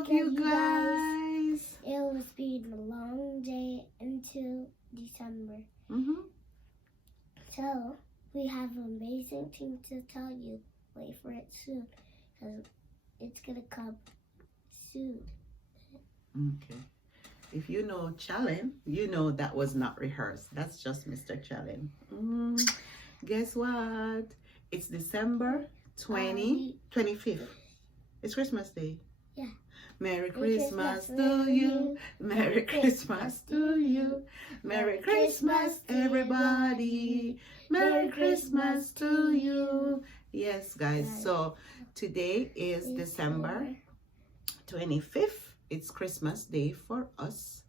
up, you guys? It was been a long day until December. So, we have an amazing thing to tell you. Wait for it soon, because it's going to come soon. Okay. If you know Challen, you know that was not rehearsed. That's just Mr. Challen. Guess what? It's December 25th. It's Christmas Day. Yeah. Merry Christmas to you. Merry Christmas to you. Merry Christmas, everybody. Merry Christmas to you. Yes, guys. So today is December 25th. It's Christmas Day for us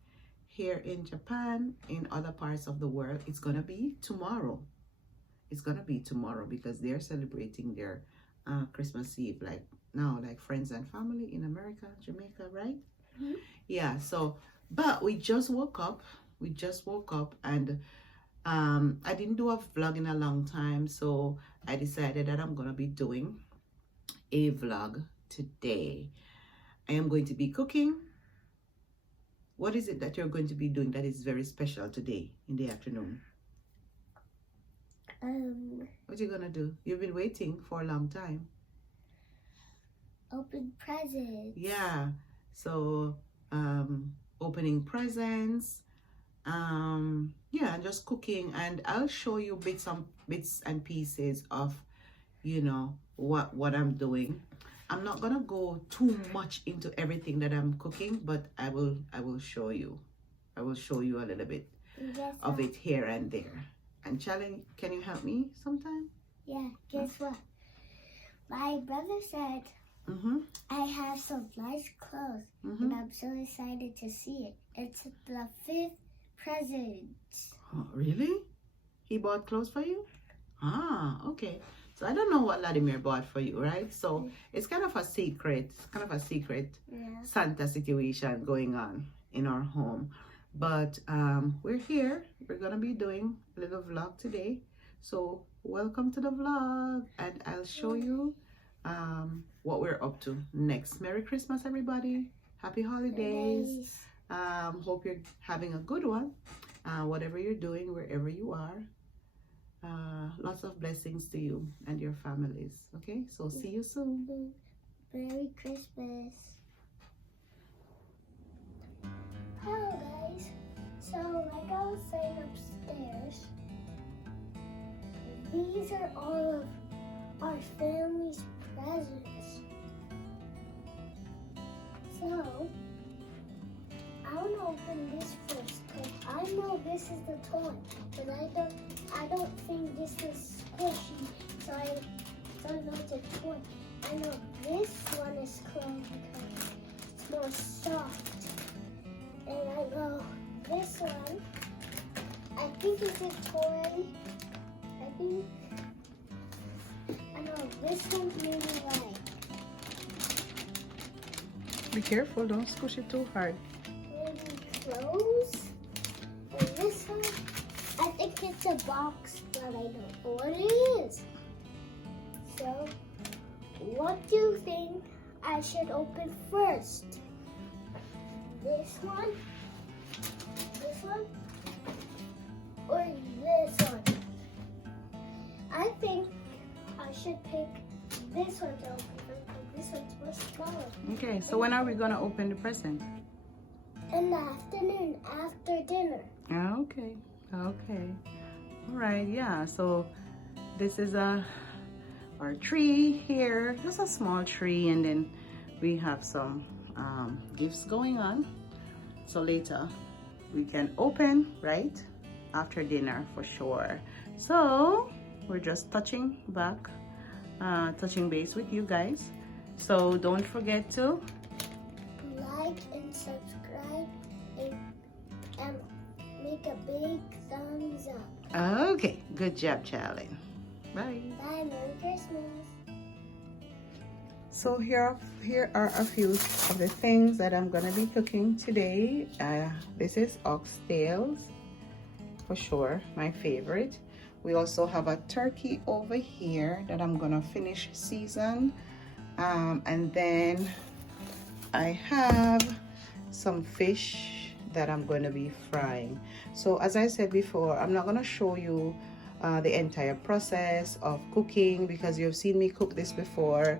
here in Japan. In other parts of the world, it's gonna be tomorrow. It's gonna be tomorrow because they're celebrating their Christmas Eve like friends and family in America, Jamaica, right? Yeah. So, but we just woke up. And I didn't do a vlog in a long time, so I decided that I'm gonna be doing a vlog today. I am going to be cooking. What is it that you're going to be doing that is very special today in the afternoon? What are you gonna do? You've been waiting for a long time. Open presents. Yeah. So opening presents. Yeah, just cooking, and I'll show you bits and pieces of, you know, what I'm doing. I'm not gonna go too much into everything that I'm cooking, but I will show you. I will show you a little bit of it here and there. And Charlie, can you help me sometime? Yeah, guess what? My brother said I have some nice clothes, and I'm so excited to see it. It's the 5th present. Oh, really? He bought clothes for you? Ah, okay. So I don't know what Vladimir bought for you, right? So it's kind of a secret, Santa situation going on in our home. But we're here. We're gonna be doing a little vlog today. So welcome to the vlog, and I'll show you what we're up to next. Merry Christmas, everybody. Happy holidays. Hope you're having a good one. Whatever you're doing, wherever you are. Lots of blessings to you and your families. Okay, so see you soon. Merry Christmas. Hello guys. So like I was saying upstairs, these are all of our family's presents. So I want to open this first because I know this is the toy, but I don't think this is squishy, so I know it's a toy. I know this one is closed because it's more soft, and I know this one, I think it's a toy. I know this one's really light. Be careful, don't squish it too hard. Clothes, and this one, I think it's a box, but I don't know what it is. So, what do you think I should open first? This one, or this one? I think I should pick this one to open because this one's more smaller. Okay, so when are we gonna open the present? In the afternoon, after dinner. Okay. All right, yeah, so this is our tree here, just a small tree, and then we have some gifts going on, so later we can open right after dinner for sure. So we're just touching base with you guys, so don't forget to like and subscribe and make a big thumbs up. Okay, good job, Charlie. Bye. Bye, Merry Christmas. So here are a few of the things that I'm gonna be cooking today. This is oxtails, for sure, my favorite. We also have a turkey over here that I'm gonna finish season, and then I have some fish that I'm going to be frying. So as I said before, I'm not going to show you the entire process of cooking because you've seen me cook this before,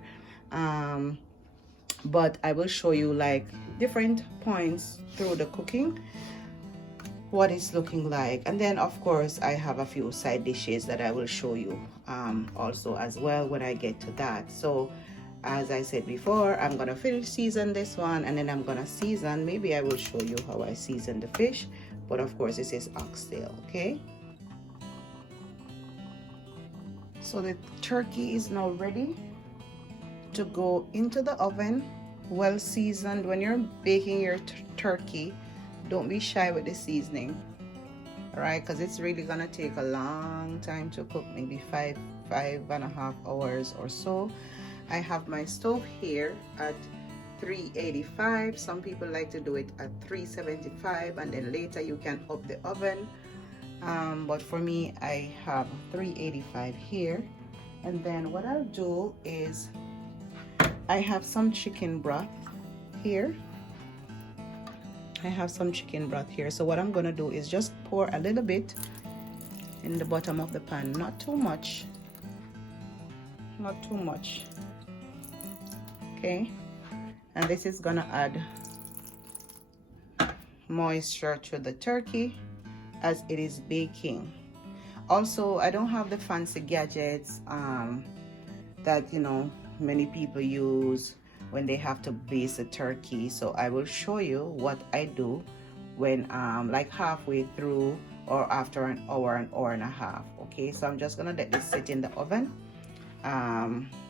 but I will show you like different points through the cooking, what it's looking like. And then of course I have a few side dishes that I will show you also as well when I get to that. So as I said before, I'm gonna finish season this one, and then I'm gonna season, maybe I will show you how I season the fish, but of course this is oxtail. Okay, so the turkey is now ready to go into the oven, well seasoned. When you're baking your turkey, don't be shy with the seasoning, all right, because it's really gonna take a long time to cook, maybe five and a half hours or so. I have my stove here at 385. Some people like to do it at 375, and then later you can up the oven, but for me I have 385 here. And then what I'll do is I have some chicken broth here. So what I'm gonna do is just pour a little bit in the bottom of the pan, not too much, okay? And this is gonna add moisture to the turkey as it is baking. Also, I don't have the fancy gadgets that, you know, many people use when they have to baste a turkey. So I will show you what I do when like halfway through or after an hour and a half. Okay, so I'm just gonna let this sit in the oven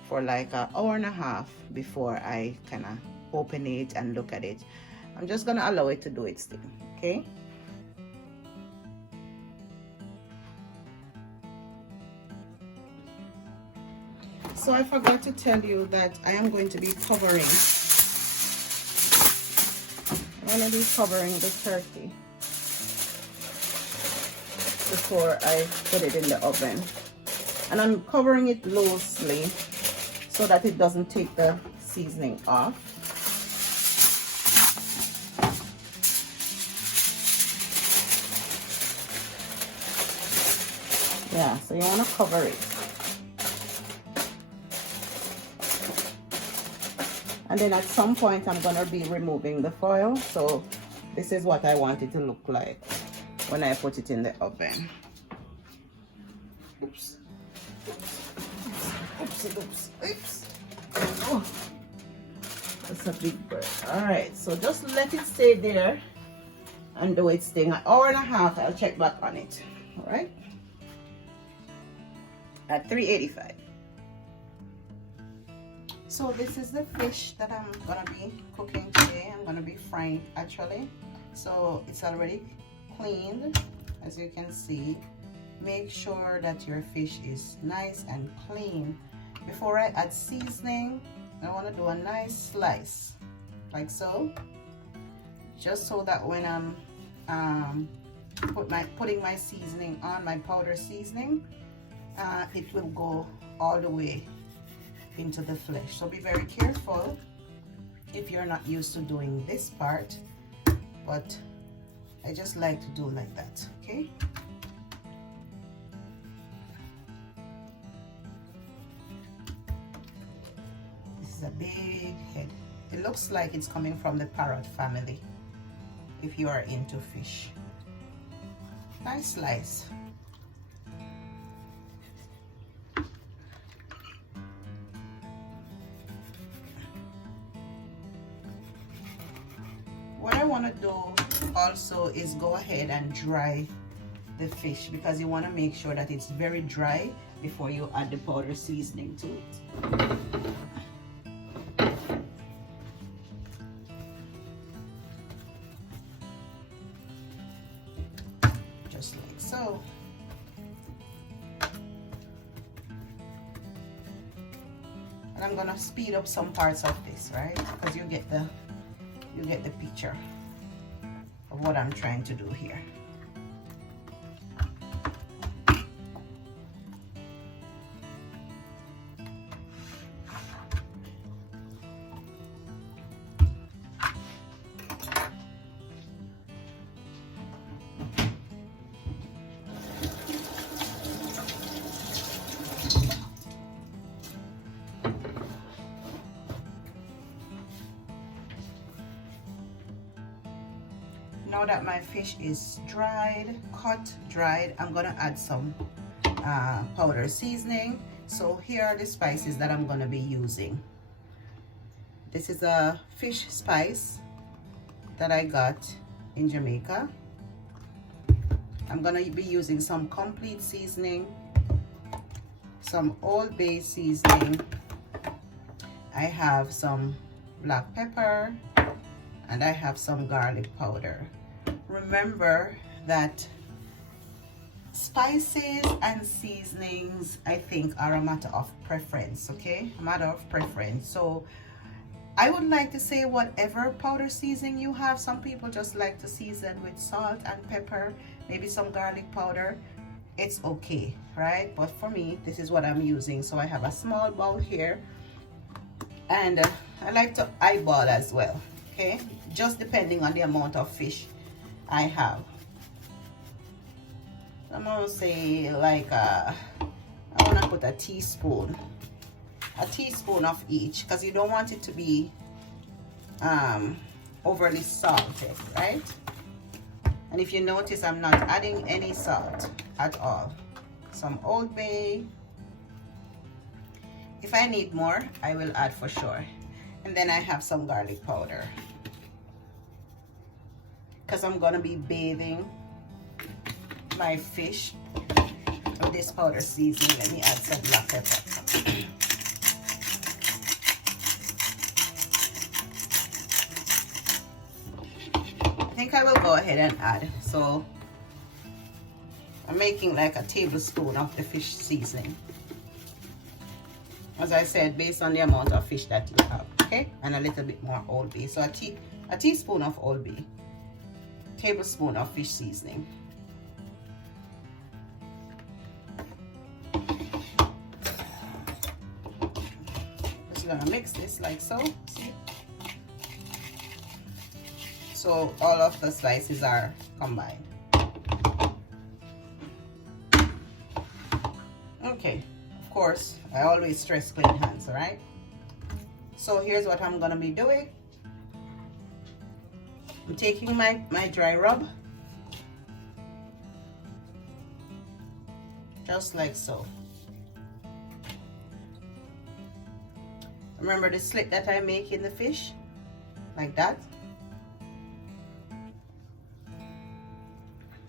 for like an hour and a half before I kind of open it and look at it. I'm just gonna allow it to do its thing. Okay, so I forgot to tell you that I am going to be covering. I'm going to be covering the turkey before I put it in the oven, and I'm covering it loosely so that it doesn't take the seasoning off. Yeah, so you want to cover it. And then at some point I'm going to be removing the foil. So this is what I want it to look like when I put it in the oven. Oops. Oops. Oh, that's a big bird. All right, so just let it stay there and do its thing. An hour and a half, I'll check back on it. All right, at 385. So this is the fish that I'm gonna be cooking today. I'm gonna be frying actually. So it's already cleaned, as you can see. Make sure that your fish is nice and clean. Before I add seasoning, I want to do a nice slice like so, just so that when I'm putting my seasoning on, my powder seasoning, it will go all the way into the flesh. So be very careful if you're not used to doing this part, but I just like to do like that. Okay, this is a big head. It looks like it's coming from the parrot family if you are into fish. Nice slice. What I want to do also is go ahead and dry the fish, because you want to make sure that it's very dry before you add the powder seasoning to it. Just like so. And I'm gonna speed up some parts of this, right? Because you get the picture of what I'm trying to do here. Now that my fish is dried, cut, dried, I'm gonna add some powder seasoning. So here are the spices that I'm gonna be using. This is a fish spice that I got in Jamaica. I'm gonna be using some complete seasoning, some Old Bay seasoning. I have some black pepper, and I have some garlic powder. Remember that spices and seasonings, I think, are a matter of preference, okay? A matter of preference. So I would like to say whatever powder seasoning you have. Some people just like to season with salt and pepper, maybe some garlic powder. It's okay, right? But for me, this is what I'm using. So I have a small bowl here, and I like to eyeball as well, okay? Just depending on the amount of fish I have. I'm gonna say like I wanna put a teaspoon of each, because you don't want it to be overly salted, right? And if you notice, I'm not adding any salt at all. Some Old Bay. If I need more, I will add for sure. And then I have some garlic powder, because I'm gonna be bathing my fish with this powder seasoning. Let me add some black pepper. I think I will go ahead and add. So I'm making like a tablespoon of the fish seasoning. As I said, based on the amount of fish that you have, okay? And a little bit more Old Bay. So a teaspoon of Old Bay, tablespoon of fish seasoning. Just gonna mix this like so. See? So all of the slices are combined. Okay, of course, I always stress clean hands, all right? So here's what I'm gonna be doing. I'm taking my dry rub, just like so. Remember the slit that I make in the fish? Like that.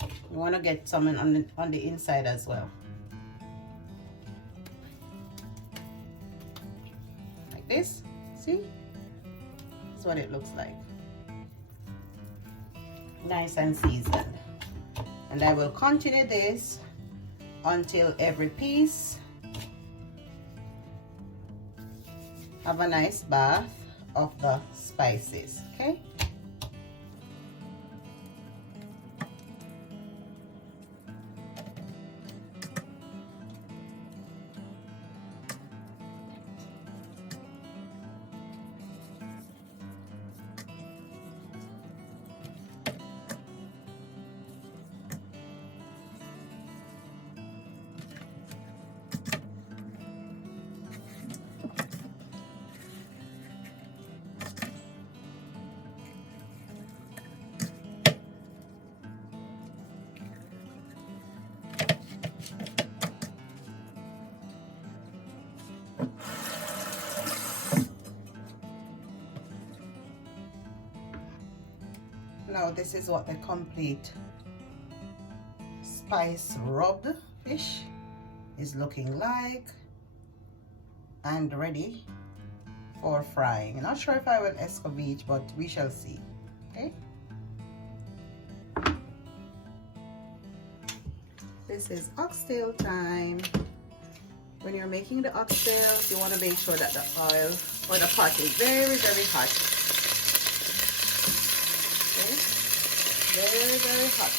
You want to get some on the inside as well. Like this. See? That's what it looks like. Nice and seasoned. And I will continue this until every piece have a nice bath of the spices, okay? Now this is what the complete spice rubbed fish is looking like, and ready for frying. I'm not sure if I will escovitch, but we shall see. Okay, this is oxtail time. When you're making the oxtails, you want to make sure that the oil or the pot is very, very hot. Okay? Very, very hot.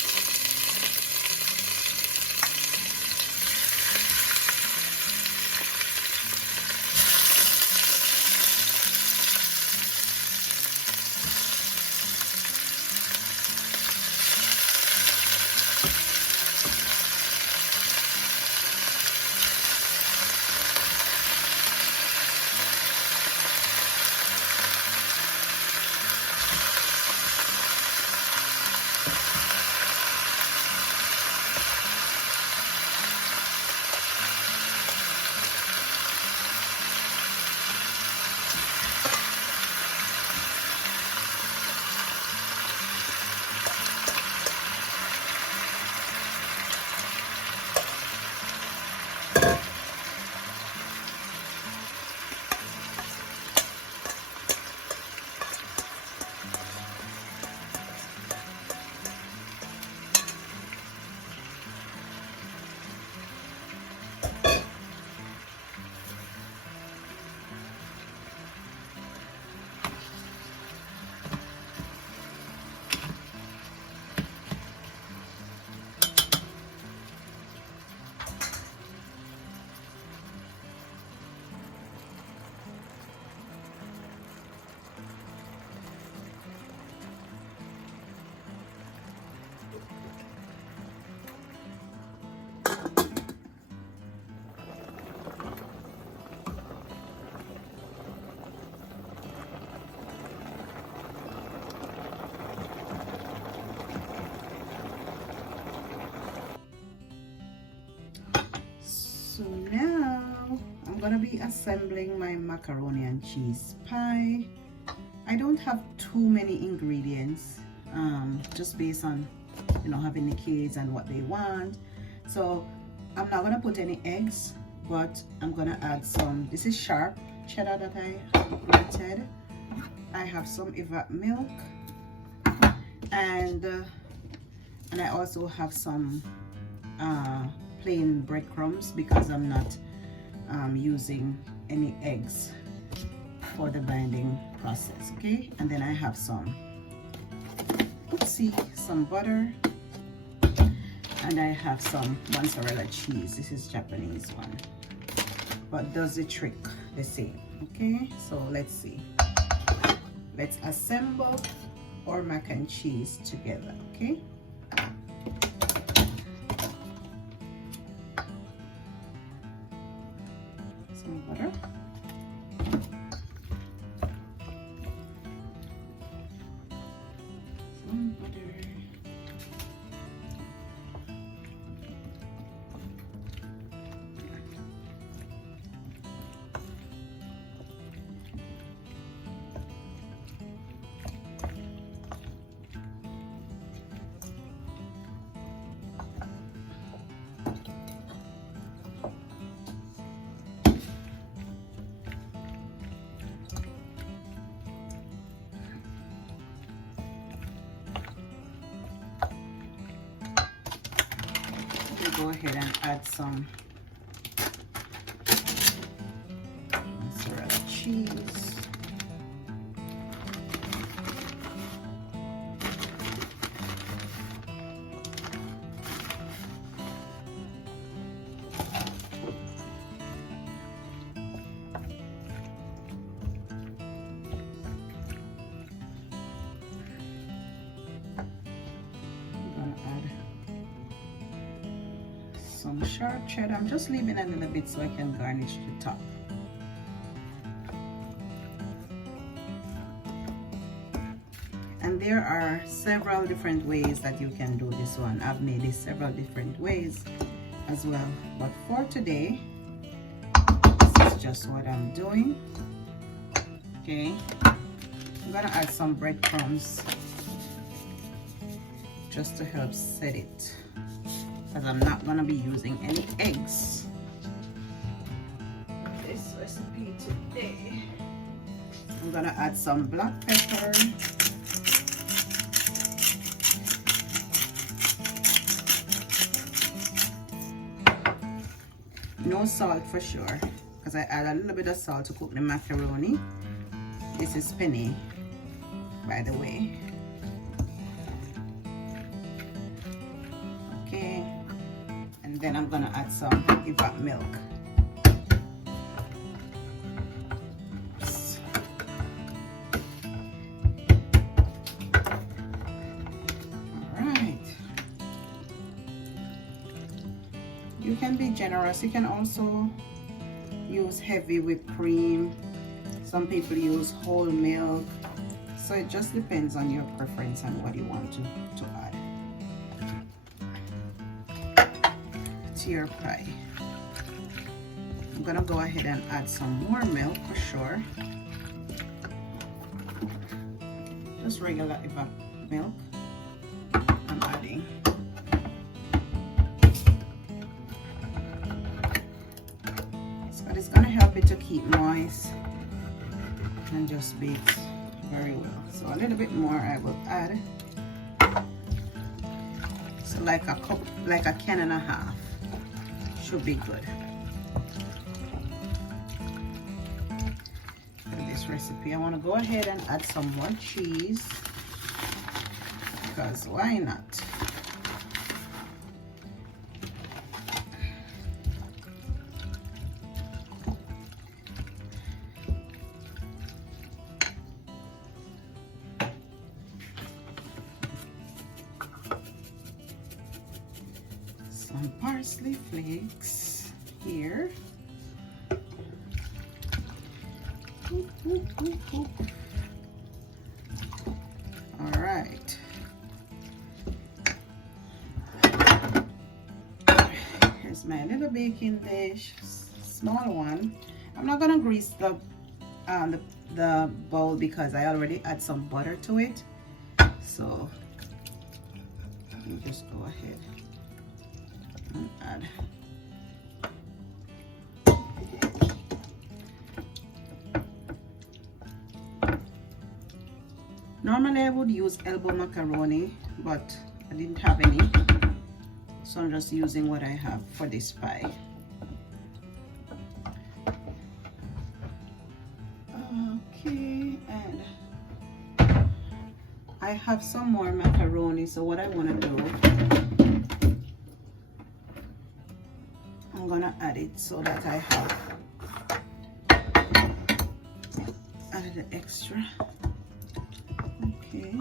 gonna be assembling my macaroni and cheese pie. I don't have too many ingredients, just based on, you know, having the kids and what they want. So I'm not gonna put any eggs, but I'm gonna add some, this is sharp cheddar that I grated. I have some evap milk, and I also have some plain breadcrumbs because I'm not using any eggs for the binding process. Okay, and then I have some, let's see, some butter, and I have some mozzarella cheese. This is Japanese one, but does the trick the same. Okay, so let's see, let's assemble our mac and cheese together. Okay, some butter, some butter, go ahead and add some mozzarella cheese. Some sharp cheddar. I'm just leaving a little bit so I can garnish the top. And there are several different ways that you can do this one. I've made it several different ways as well, but for today, this is just what I'm doing. Okay, I'm gonna add some breadcrumbs just to help set it, because I'm not gonna be using any eggs in this recipe today. I'm gonna add some black pepper, no salt for sure, because I add a little bit of salt to cook the macaroni. This is penne, by the way. Okay, and then I'm gonna add some evap milk. Oops. All right. You can be generous. You can also use heavy whipped cream. Some people use whole milk. So it just depends on your preference and what you want to add to your pie. I'm gonna go ahead and add some more milk for sure. Just regular evap milk I'm adding. So it's gonna help it to keep moist and just bake very well. So a little bit more I will add. So like a cup, like a can and a half should be good for this recipe. I want to go ahead and add some more cheese, because why not? Some parsley flakes here. All right. Here's my little baking dish, small one. I'm not gonna grease the bowl because I already add some butter to it. So you just go ahead and add. Normally I would use elbow macaroni, but I didn't have any, so I'm just using what I have for this pie. Okay, and I have some more macaroni, so what I want to do, I'm gonna add it so that I have added the extra. Okay.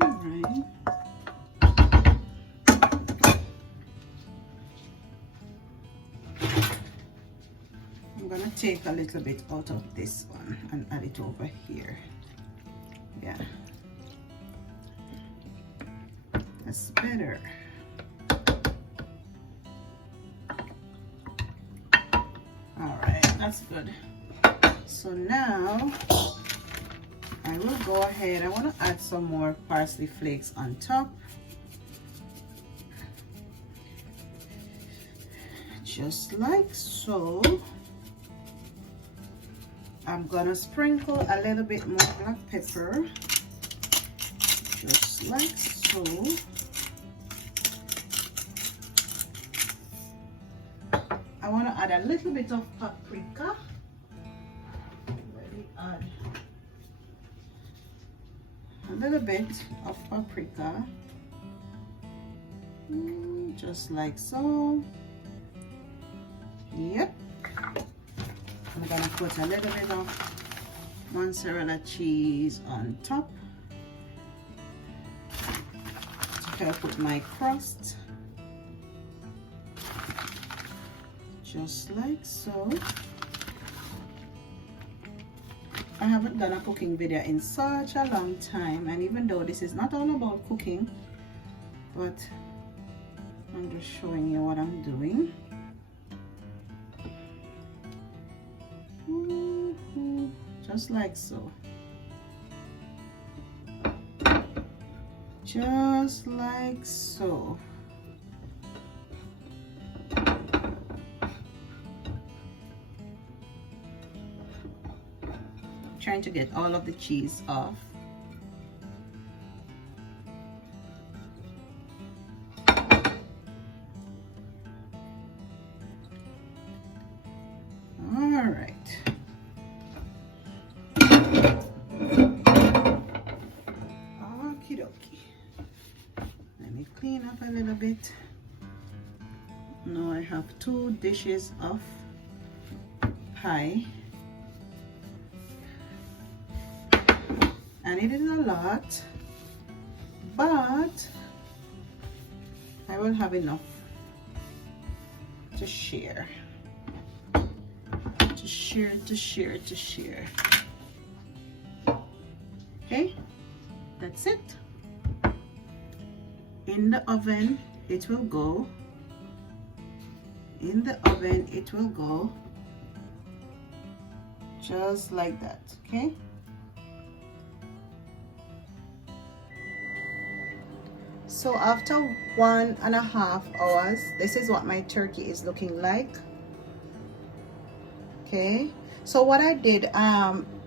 Alright. I'm gonna take a little bit out of this one and add it over here. Yeah. That's better. That's good. So now I will go ahead. I want to add some more parsley flakes on top. Just like so. I'm gonna sprinkle a little bit more black pepper. Just like so. I want to add a little bit of paprika. Let me add a little bit of paprika, just like so. Yep. I'm gonna put a little bit of mozzarella cheese on top to help with my crust. Just like so. I haven't done a cooking video in such a long time, and even though this is not all about cooking, but I'm just showing you what I'm doing. Just like so. Just like so. Trying to get all of the cheese off. All right. Okie dokie. Let me clean up a little bit. Now I have 2 dishes of pie. And it is a lot, but I will have enough to share. To share. Okay, that's it. In the oven it will go. In the oven it will go. Just like that, okay? So after 1.5 hours, this is what my turkey is looking like. Okay, so what I did,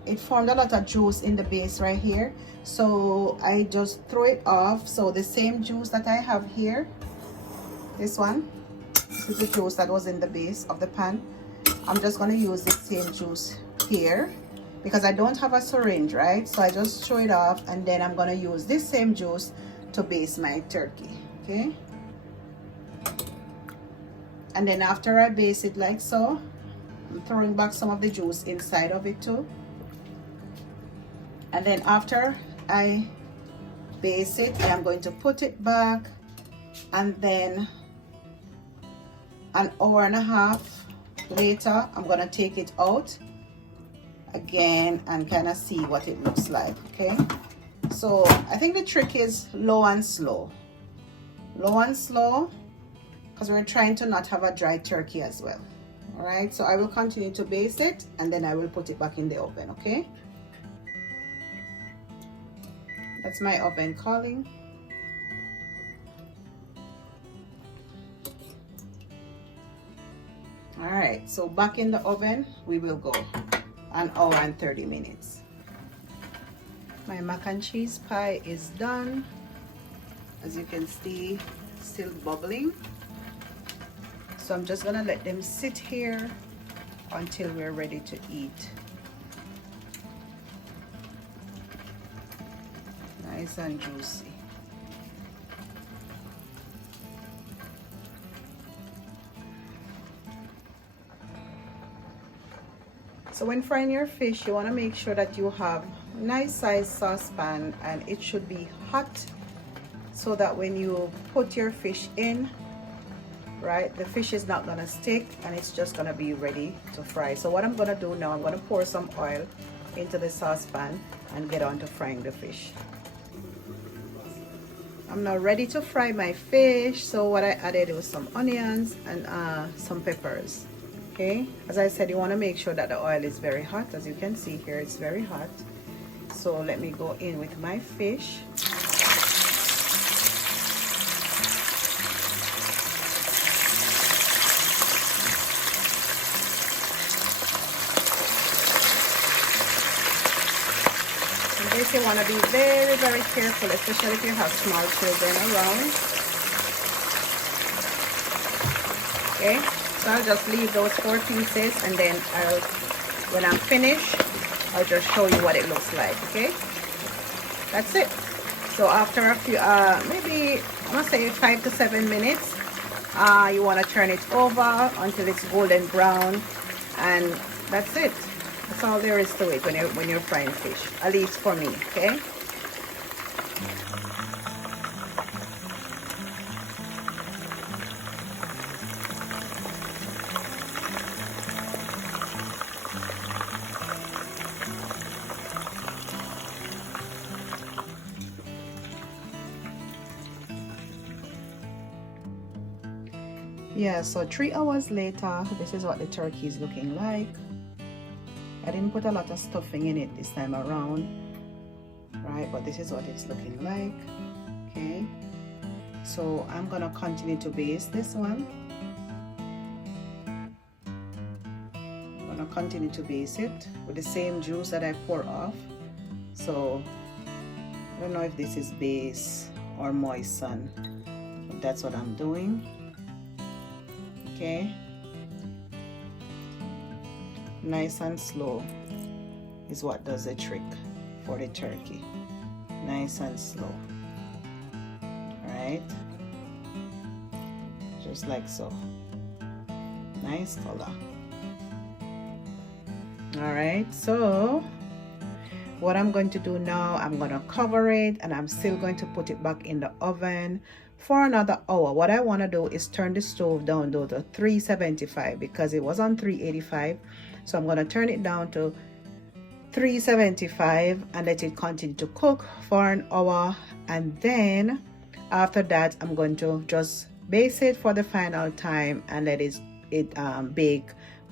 it formed a lot of juice in the base right here, so I just threw it off. So the same juice that I have here, this one, this is the juice that was in the base of the pan. I'm just going to use the same juice here because I don't have a syringe, right? So I just throw it off, and then I'm going to use this same juice to base my turkey. Okay, and then after I base it like so, I'm throwing back some of the juice inside of it too. And then after I base it, I am going to put it back, and then 1.5 hours later I'm gonna take it out again and kind of see what it looks like. Okay, So I think the trick is low and slow. Low and slow, because we're trying to not have a dry turkey as well. All right, so I will continue to baste it and then I will put it back in the oven, okay? That's my oven calling. All right, so back in the oven we will go 1 hour and 30 minutes. My mac and cheese pie is done. As you can see, still bubbling. So I'm just gonna let them sit here until we're ready to eat. Nice and juicy. So when frying your fish, you want to make sure that you have a nice size saucepan and it should be hot, so that when you put your fish in, right, the fish is not gonna stick and it's just gonna be ready to fry. So what I'm gonna do now, I'm gonna pour some oil into the saucepan and get on to frying the fish. I'm now ready to fry my fish. So what I added was some onions and some peppers. Okay, as I said, you want to make sure that the oil is very hot. As you can see here, it's very hot. So let me go in with my fish. You want to be very, very careful, especially if you have small children around. Okay, so I'll just leave those 4 pieces, and then when I'm finished, I'll just show you what it looks like. Okay, that's it. So after a few, maybe I'm gonna say 5 to 7 minutes, you want to turn it over until it's golden brown, and that's it. That's all there is to it when you're frying fish, at least for me, okay? Yeah, so 3 hours later, this is what the turkey is looking like. I didn't put a lot of stuffing in it this time around, right? But this is what it's looking like. Okay, so I'm gonna continue to baste this one. I'm gonna continue to baste it with the same juice that I pour off. So I don't know if this is base or moisten, but that's what I'm doing. Okay, nice and slow is what does the trick for the turkey. Nice and slow. Alright, just like so. Nice color. Alright, so what I'm going to do now, I'm going to cover it and I'm still going to put it back in the oven for another hour. What I want to do is turn the stove down though to 375 because it was on 385. So I'm going to turn it down to 375 and let it continue to cook for an hour, and then after that I'm going to just baste it for the final time and let it bake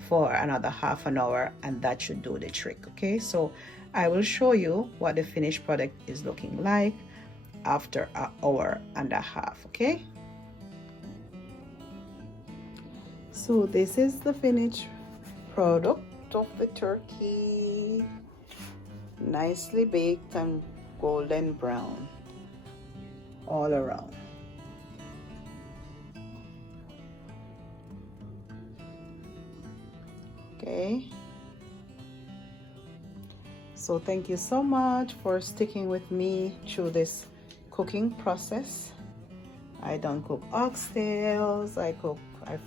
for another half an hour, and that should do the trick. Okay, so I will show you what the finished product is looking like after an hour and a half. Okay, so this is the finished product of the turkey, nicely baked and golden brown all around. Okay, so thank you so much for sticking with me through this cooking process. I done cook oxtails, I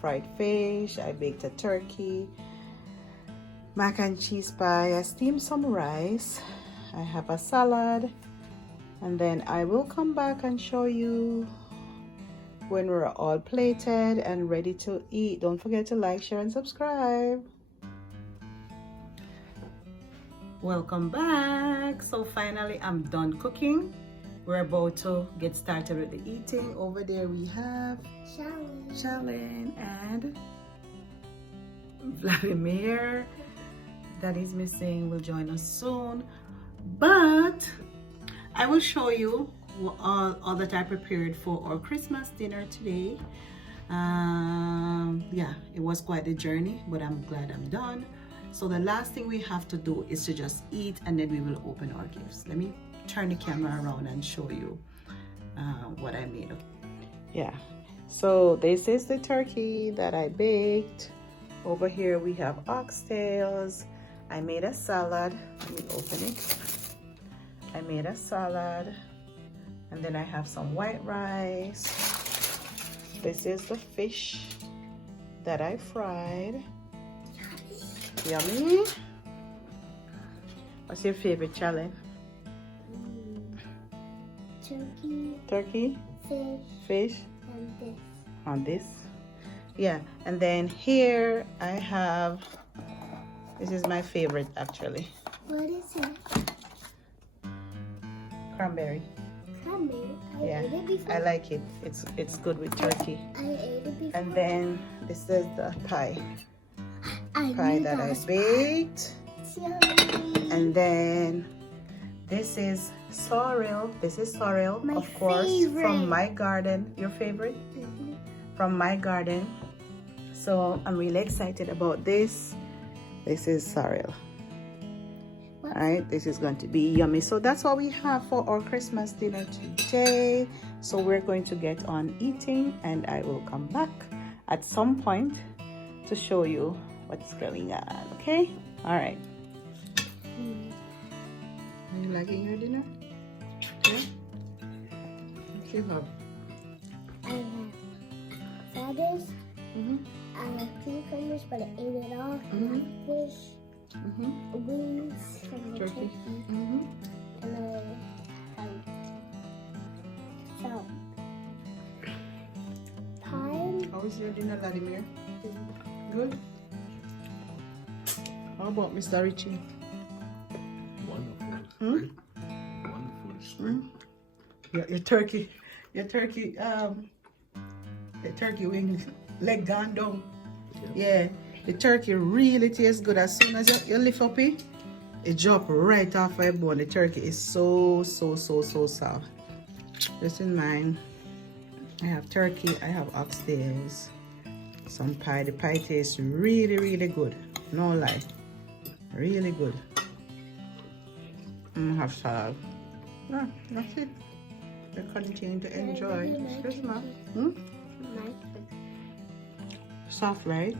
fried fish, I baked a turkey, mac and cheese pie, I steamed some rice, I have a salad, and then I will come back and show you when we're all plated and ready to eat. Don't forget to like, share, and subscribe. Welcome back. So finally I'm done cooking. We're about to get started with the eating. Over there we have Shalyn and Vladimir. That is missing, will join us soon. But I will show you all that I prepared for our Christmas dinner today. Yeah, it was quite a journey, but I'm glad I'm done. So the last thing we have to do is to just eat, and then we will open our gifts. Let me turn the camera around and show you what I made. Yeah, so this is the turkey that I baked. Over here we have oxtails. I made a salad. Let me open it. I made a salad, and then I have some white rice. This is the fish that I fried. Yummy. What's your favorite, Charlie? Turkey. Fish. And this. Yeah, and then here I have, this is my favorite actually. What is it? Cranberry. Cranberry? Yeah, ate it before. I like it. It's good with turkey. I ate it before. And then this is the pie. I That I baked. Yummy. And then this is sorrel. This is sorrel, My of course, favorite. from my garden. Your favorite? From my garden. So I'm really excited about this. This is sorrel. What? All right, this is going to be yummy. So that's what we have for our Christmas dinner today. So we're going to get on eating, and I will come back at some point to show you what's going on. Okay? All right. Are you liking your dinner? Yeah? What you have? I have feathers. I have cucumbers, but I ate it all. I have fish. Wings from the turkey. And I have some pie. How was your dinner, Vladimir? Good? How about Mr. Richie? Wonderful. Wonderful. Straight. Your turkey wing leg gone down. Yeah, the turkey really tastes good. As soon as you lift up it drop right off my bone. The turkey is so soft. This is mine. I have turkey, I have oxtails, some pie. The pie tastes really good. No lie. Really good. I have salad. Yeah, that's it. We continue to enjoy Christmas. Soft, right?